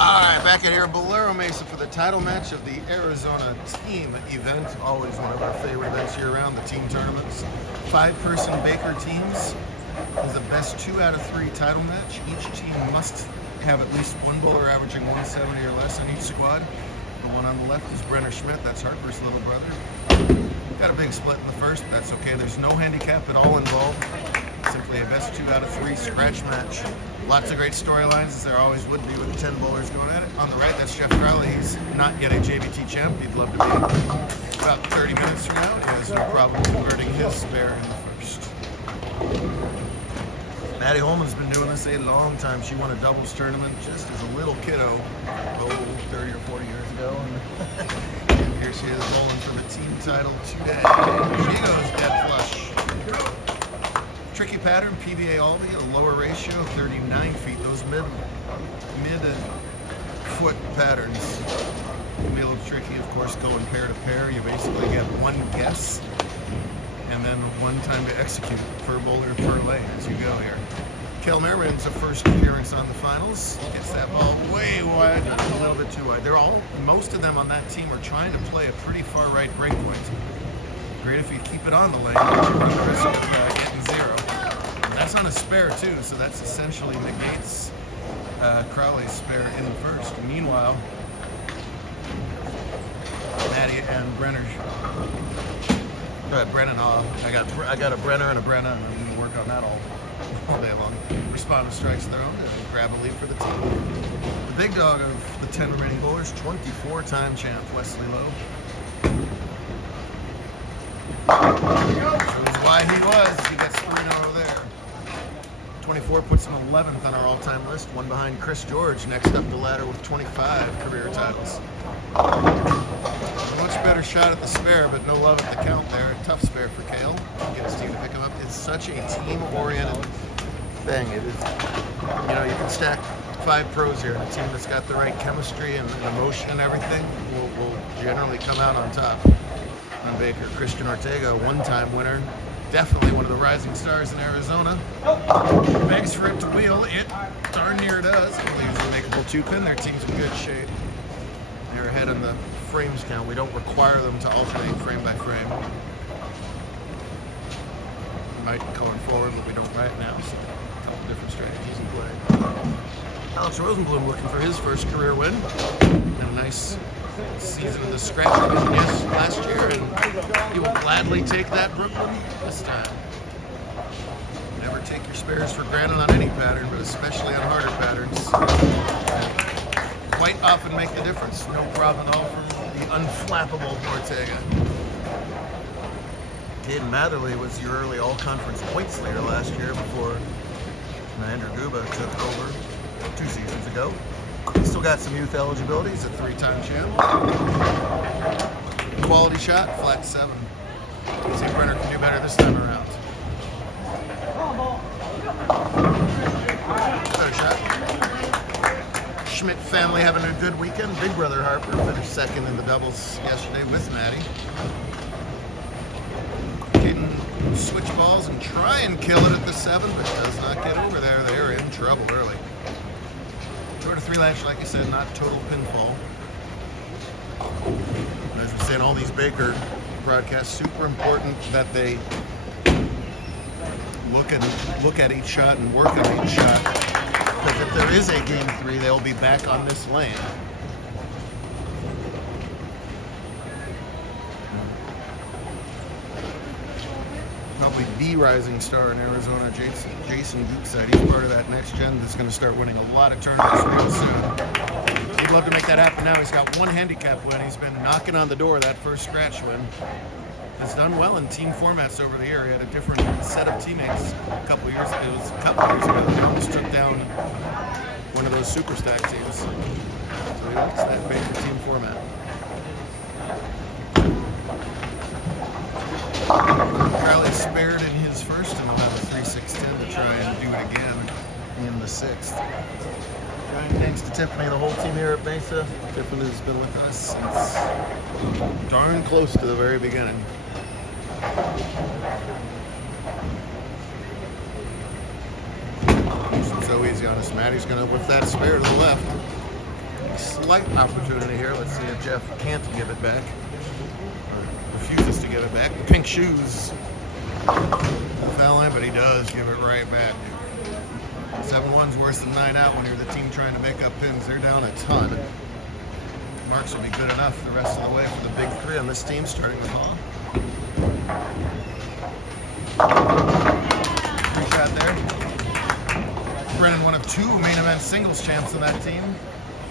Alright, back in here, Bolero Mesa for the title match of the Arizona team event. Always one of our favorite events year-round, the team tournaments. 5-person Baker teams is the best 2 out of 3 title match. Each team must have at least one bowler averaging 170 or less on each squad. The one on the left is Brenner Schmidt, that's Harper's little brother. Got a big split in the first, but that's okay. There's no handicap at all involved. Simply a best 2 out of 3 scratch match. Lots of great storylines, as there always would be with the 10 bowlers going at it. On the right, that's Jeff Crowley. He's not yet a JBT champ. He'd love to be. About 30 minutes from now, he has no problem converting his spare in the first. Maddie Holman's been doing this a long time. She won a doubles tournament just as a little kiddo, 30 or 40 years ago. And here she is bowling for the team title today. She goes dead flush. Tricky pattern, PVA Aldi, a lower ratio, 39 feet. Those mid foot patterns can be a little tricky, of course, going pair to pair. You basically get one guess and then one time to execute per bowler per lane as you go here. Kel Merriman's a first appearance on the finals. Gets that ball way wide, a little bit too wide. Most of them on that team are trying to play a pretty far right break point. Great if you keep it on the lane, but you run the risk of getting 0. That's on a spare too, so that's essentially negates Crowley's spare in the first. Meanwhile, Maddie and Brennan. I got a Brenner and a Brenna, and I'm going to work on that all day long. Respond to strikes of their own and grab a lead for the team. The big dog of the 10 remaining bowlers, 24-time champ Wesley Lowe. Shows why he was. He gets 3 in a row there. 24 puts him 11th on our all-time list, one behind Chris George, next up the ladder with 25 career titles. A much better shot at the spare, but no love at the count there. A tough spare for Kale. Get his team to pick him up. It's such a team-oriented thing. It is, you can stack 5 pros here, and a team that's got the right chemistry and emotion and everything will generally come out on top. On Baker, Christian Ortega, one-time winner. Definitely one of the rising stars in Arizona. Begs for it to wheel. It darn near does. Leaves a makeable 2-pin. Their team's in good shape. They're ahead in the frames count. We don't require them to alternate frame by frame. We might going forward, but we don't right now. So a couple different strategies in play. Alex Rosenblum looking for his first career win. And a nice season of the scratch division last year, and he will gladly take that Brooklyn this time. Never take your spares for granted on any pattern, but especially on harder patterns. Quite often make the difference. No problem at all from the unflappable Ortega. Caden Matherly was your early all-conference points leader last year before Andrew Guba took over 2 seasons ago. He's still got some youth eligibility. He's a 3-time champ. Quality shot, flat 7. See if Brenner can do better this time around. Better shot. Schmidt family having a good weekend. Big brother Harper finished 2nd in the doubles yesterday with Maddie. Caden switch balls and try and kill it at the 7, but does not get over there. They're in trouble early. 2 to 3 latch, like I said, not total pinfall. And as we say in all these Baker broadcasts, super important that they look at each shot and work on each shot. Because if there is a game 3, they'll be back on this lane. Probably the rising star in Arizona, Jason Geekside. He's part of that next gen that's going to start winning a lot of tournaments real soon. He'd love to make that happen now. He's got 1 handicap win. He's been knocking on the door that first scratch win. Has done well in team formats over the year. He had a different set of teammates a couple years ago. It was a couple years ago. He almost took down one of those super stack teams. So he likes that Baker team format. Crowley spared in his first and will have a 3-6-10 to try and do it again in the 6th. Thanks to Tiffany and the whole team here at Mesa. Tiffany has been with us since darn close to the very beginning. Since so easy on us. Matty's going to whip that spare to the left. Slight opportunity here. Let's see if Jeff can't give it back. Or refuses to give it back. The pink shoes. The foul line, but he does give it right back. 7-1's worse than 9 out when you're the team trying to make up pins. They're down a ton. Marks will be good enough the rest of the way for the big three on this team, starting with Haw. Free shot there. Brennan, one of 2 main event singles champs on that team.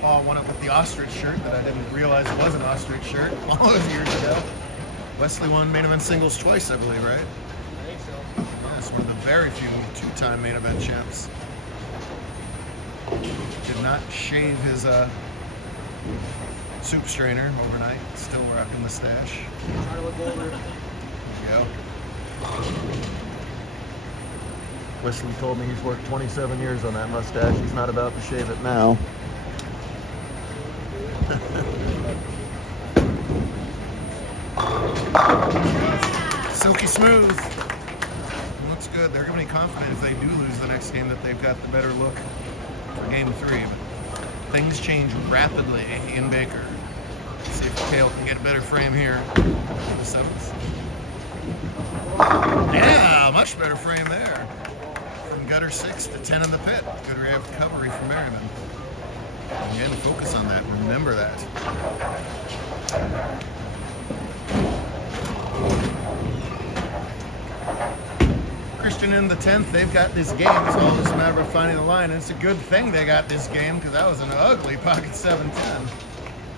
Haw won it with the ostrich shirt that I didn't realize was an ostrich shirt all those years ago. Wesley won main event singles twice, I believe, right? I think so. That's one of the very few 2-time main event champs. Did not shave his soup strainer overnight. Still rocking the stash. Try to look older. There you go. Wesley told me he's worked 27 years on that mustache. He's not about to shave it now. Silky smooth. Looks good. They're going to be confident if they do lose the next game that they've got the better look for game 3. But things change rapidly in Baker. See if Kale can get a better frame here in the 7th. Yeah, much better frame there. From gutter 6 to 10 in the pit. Good recovery from Merriman. Again, focus on that. Remember that. Christian in the 10th. They've got this game. It's all just a matter of finding the line. And it's a good thing they got this game because that was an ugly pocket 7-10.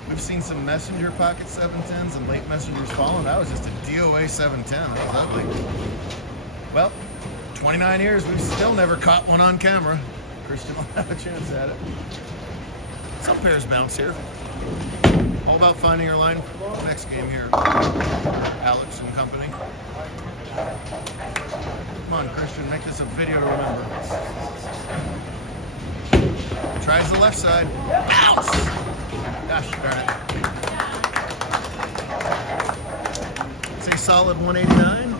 We've seen some messenger pocket 7-10s and late messengers falling. That was just a DOA 7-10. That was ugly. Well, 29 years, we've still never caught one on camera. Christian will have a chance at it. Some pairs bounce here. All about finding your line for the next game here. Alex and company. Come on, Christian, make this a video to remember. Tries the left side. Bounce! Gosh darn it. Say solid 189.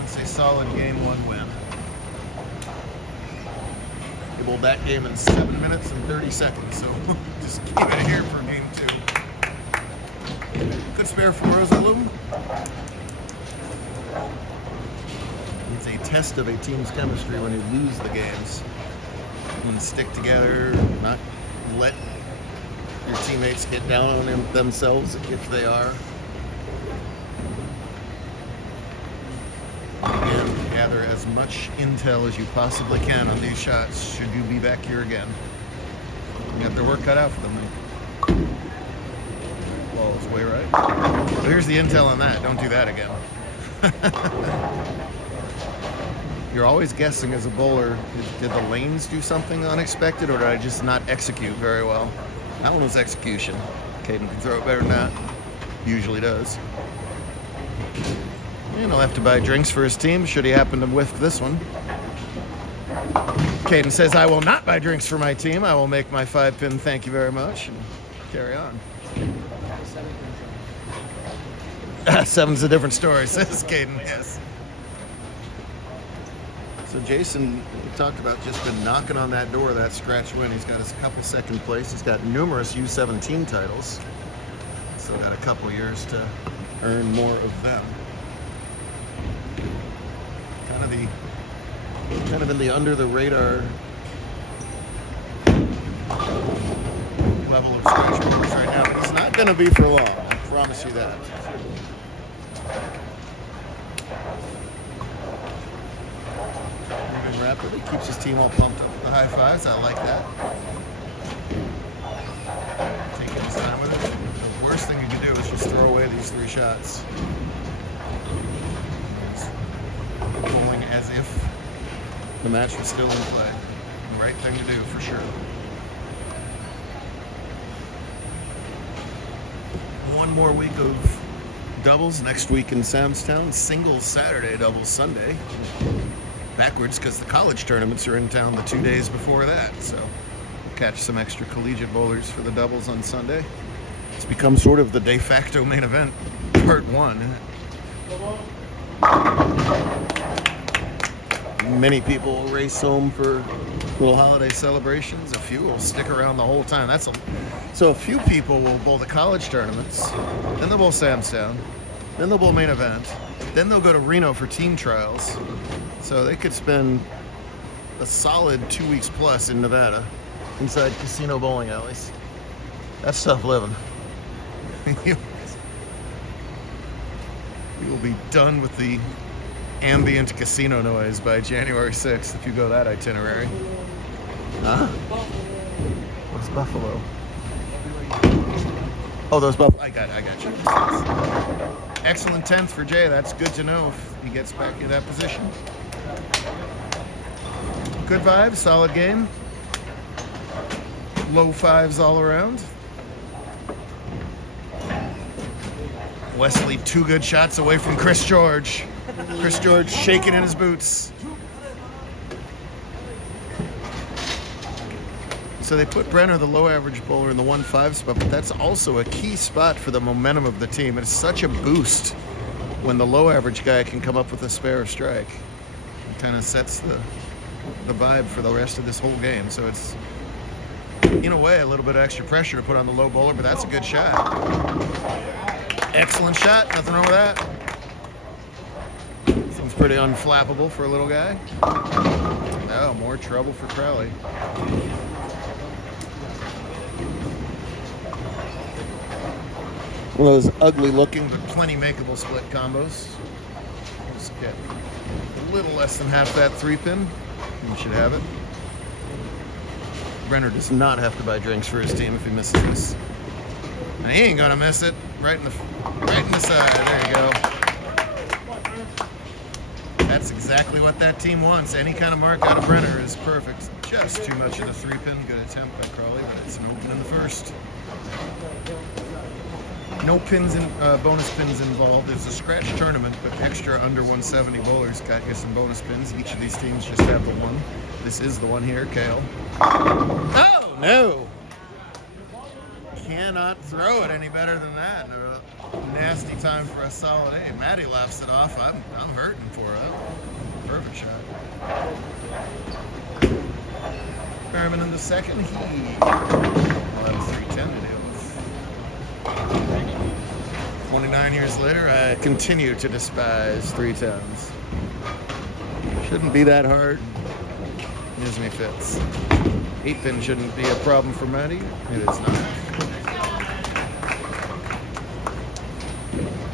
Let's say solid game 1 win. We bowled that game in 7 minutes and 30 seconds, so just keep it here for game 2. Good spare for Rosalum. It's a test of a team's chemistry when you lose the games. And stick together, not let your teammates get down on themselves if they are. Again, gather as much intel as you possibly can on these shots should you be back here again. You got their work cut out for them. Well, it's way right. But here's the intel on that. Don't do that again. You're always guessing as a bowler, did the lanes do something unexpected or did I just not execute very well? That one was execution. Caden can throw it better than that. Usually does. And he'll have to buy drinks for his team should he happen to whiff this one. Caden says, I will not buy drinks for my team. I will make my 5-pin thank you very much and carry on. 7's a different story, says Caden, yes. So Jason, we talked about, just been knocking on that door of that scratch win. He's got his couple second place. He's got numerous U17 titles. Still got a couple years to earn more of them. Kind of in the under the radar level of scratch bowlers right now. But it's not going to be for long. I promise you that. Rapidly keeps his team all pumped up with the high fives. I like that. Taking his time with it. The worst thing you can do is just throw away these 3 shots. Bowling as if the match was still in play. The right thing to do for sure. One more week of doubles next week in Samstown. Singles Saturday, doubles Sunday. Backwards because the college tournaments are in town the 2 days before that, so we'll catch some extra collegiate bowlers for the doubles on Sunday. It's become sort of the de facto main event, part 1. Many people will race home for little holiday celebrations. A few will stick around the whole time. So a few people will bowl the college tournaments, then they'll bowl Samstown, then they'll bowl main event, then they'll go to Reno for team trials. So they could spend a solid 2 weeks plus in Nevada, inside casino bowling alleys. That's tough living. You will be done with the ambient casino noise by January 6th if you go that itinerary. Huh? What's Buffalo? Oh, those Buffalo. I got you. Excellent 10th for Jay. That's good to know if he gets back in that position. Good vibes, solid game. Low fives all around. Wesley, 2 good shots away from Chris George. Chris George shaking in his boots. So they put Brenner, the low average bowler, in the 1-5 spot, but that's also a key spot for the momentum of the team. It's such a boost when the low average guy can come up with a spare or strike. It kind of sets the vibe for the rest of this whole game. So it's, in a way, a little bit of extra pressure to put on the low bowler, but that's a good shot. Excellent shot, nothing wrong with that. Seems pretty unflappable for a little guy. Oh, more trouble for Crowley. One of those ugly looking but plenty makeable split combos. Just get a little less than half that 3-pin. You should have it. Brenner does not have to buy drinks for his team if he misses this. And he ain't gonna miss it. Right in the side. There you go. That's exactly what that team wants. Any kind of mark out of Brenner is perfect. Just too much of the 3-pin. Good attempt by Crawley, but it's an open in the first. No pins and bonus pins involved. It's a scratch tournament, but extra under 170 bowlers got you some bonus pins. Each of these teams just have the one. This is the one here, Kale. Oh, no! Cannot throw it any better than that. A nasty time for a solid A. Matty laughs it off. I'm hurting for it. Perfect shot. Merriman in the second heat. We'll have a 310 to deal with. 29 years later, I continue to despise 310s. Shouldn't be that hard. Gives me fits. 8-pin shouldn't be a problem for Matty. It is not.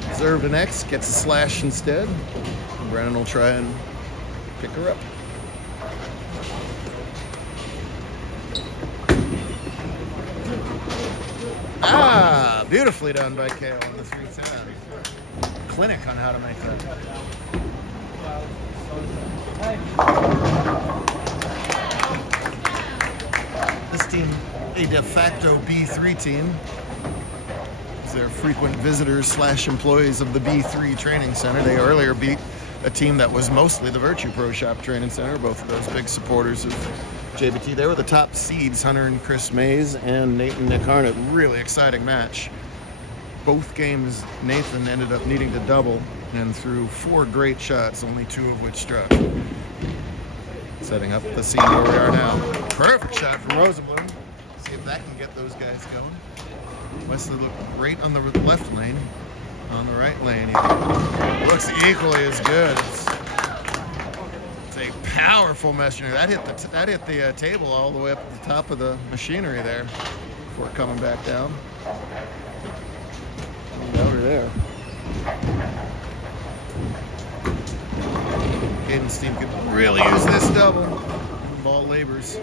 Reserved an X, gets a slash instead. Brennan will try and pick her up. Ah, beautifully done by Kale on the 310. Clinic on how to make that. This team, a de facto B3 team. They're frequent visitors / employees of the B3 Training Center. They earlier beat a team that was mostly the Virtue Pro Shop Training Center, both of those big supporters of JBT. They were the top seeds, Hunter and Chris Mays and Nathan Nick Harnett. Really exciting match. Both games, Nathan ended up needing to double and threw 4 great shots, only 2 of which struck. Setting up the scene where we are now. Perfect shot from Rosenblum. See if that can get those guys going. Wesley looked great on the left lane. On the right lane, he looks equally as good. It's a powerful machinery. That hit the table all the way up at the top of the machinery there before coming back down. Over there. Caden's team could really use this double. Ball labors.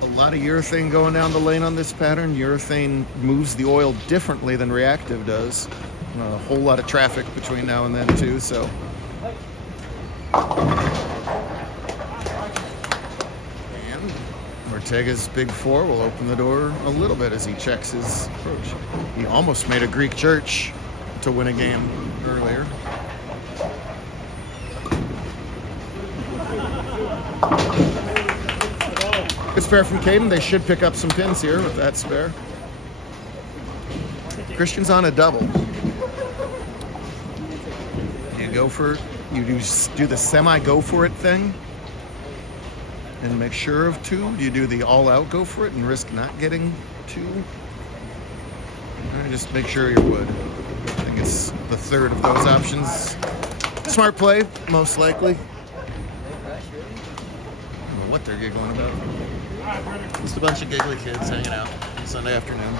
A lot of urethane going down the lane on this pattern. Urethane moves the oil differently than reactive does. A whole lot of traffic between now and then too, so. And Ortega's big 4 will open the door a little bit as he checks his approach. He almost made a Greek church to win a game earlier. Good spare from Caden. They should pick up some pins here with that spare. Christian's on a double. You go for You do the semi-go-for-it thing and make sure of 2? Do you do the all-out go-for-it and risk not getting 2? Or just make sure you're wood. I think it's the third of those options. Smart play, most likely. I don't know what they're giggling about. Just a bunch of giggly kids hanging out on Sunday afternoon.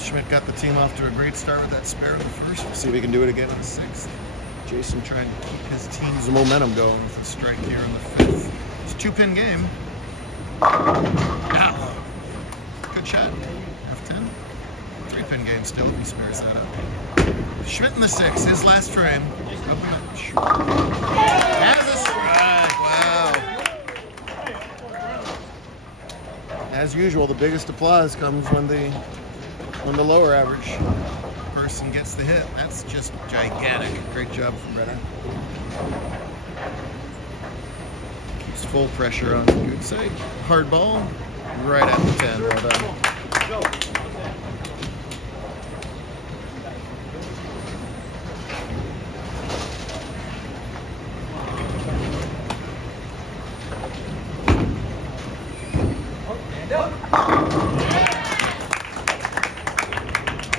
Schmidt got the team off to a great start with that spare in the first. We'll see if we can do it again in the 6th. Jason trying to keep his team's momentum going with a strike here in the 5th. It's a 2-pin game. Ow. Good shot. F10. 3-pin game still if he spares that up. Schmidt in the 6th, his last frame. Has a strike. Wow. As usual, the biggest applause comes when the lower average person gets the hit. That's just gigantic. Great job from Brenner. Keeps full pressure on the good side. Hard ball, right at the 10. Well done.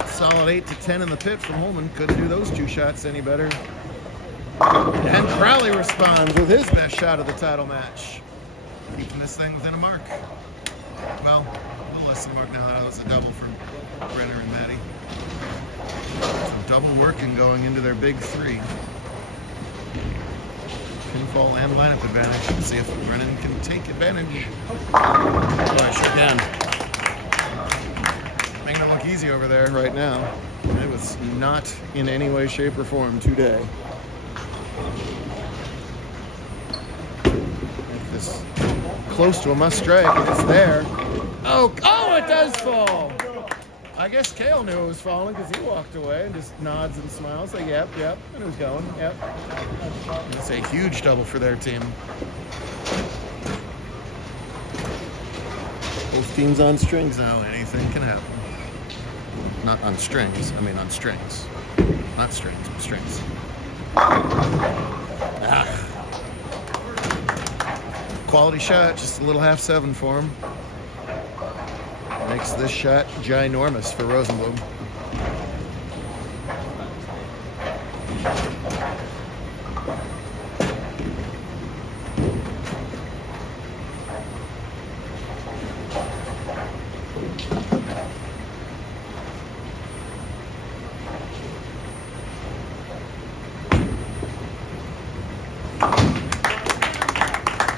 Solid 8 to 10 in the pit from Holman. Couldn't do those 2 shots any better. And Crowley responds with his best shot of the title match. Keeping this thing within a mark. Well, a little less than a mark now. That was a double from Brenner and Maddie. So double working going into their big 3. Pinfall and lineup advantage. Let's see if Brennan can take advantage. Push again. Making it look easy over there right now. It was not in any way, shape, or form today. Make this close to a must strike. It's there. Oh, it does fall. I guess Kale knew it was falling because he walked away and just nods and smiles like, yep, and it was going, yep. It's a huge double for their team. Both teams on strings now. Anything can happen. Not on strings, I mean on strings. Not strings, but strings. Quality shot, just a little half 7 for him. Makes this shot ginormous for Rosenblum.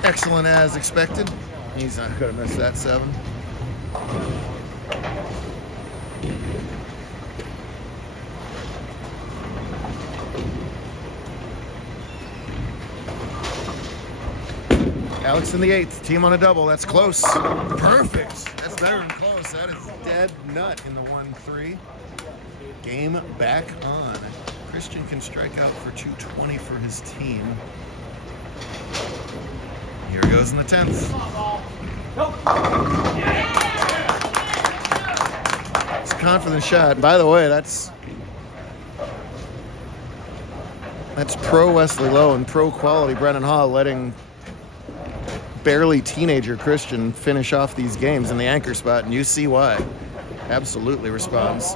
Excellent as expected. He's not going to miss that 7. Alex in the 8th. Team on a double. That's close. Perfect. That's better than close. That is dead nut in the 1-3. Game back on. Christian can strike out for 220 for his team. Here he goes in the 10th. It's a confident shot. By the way, that's pro Wesley Lowe and pro quality Brennan Hall letting barely teenager Christian finish off these games in the anchor spot, and you see why. Absolutely responds.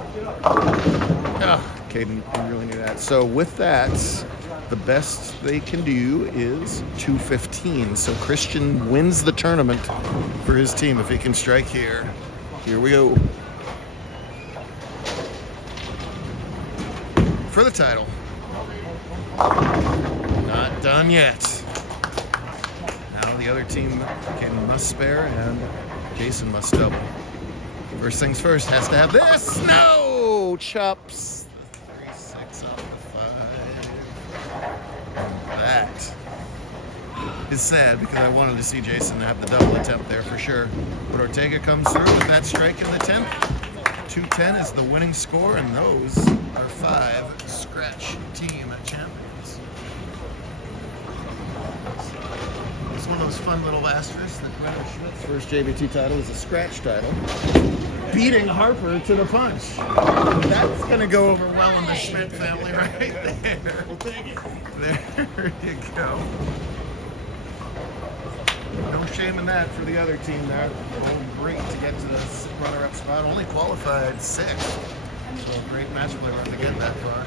Caden really knew that. So with that, the best they can do is 215. So Christian wins the tournament for his team if he can strike here. Here we go. For the title. Not done yet. Now the other team must spare and Jason must double. First things first, has to have this. No! Chops. The 3-6 off the 5. That is sad because I wanted to see Jason have the double attempt there for sure. But Ortega comes through with that strike in the 10th. 210 is the winning score, and those are 5 scratch team champions. It's one of those fun little asterisks that Brenner Schmidt's first JBT title is a scratch title. beating Harper to the punch. That's gonna go over well in the Schmidt family right there. We'll take it. There you go. No shame in that for the other team there. All great to get to the runner-up spot. Only qualified 6th. So a great match play run to get that far.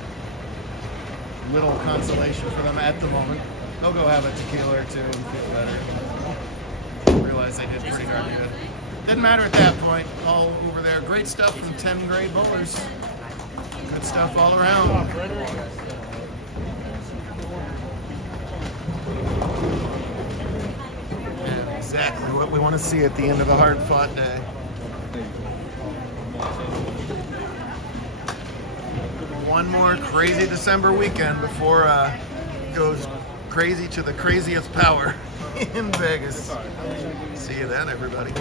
Little consolation for them at the moment. They'll go have a tequila or two and feel better. Realize they did pretty darn good. Didn't matter at that point. All over there. Great stuff from 10 grade bowlers. Good stuff all around. Yeah, exactly what we want to see at the end of a hard-fought day. One more crazy December weekend before it goes crazy to the craziest power in Vegas. See you then, everybody.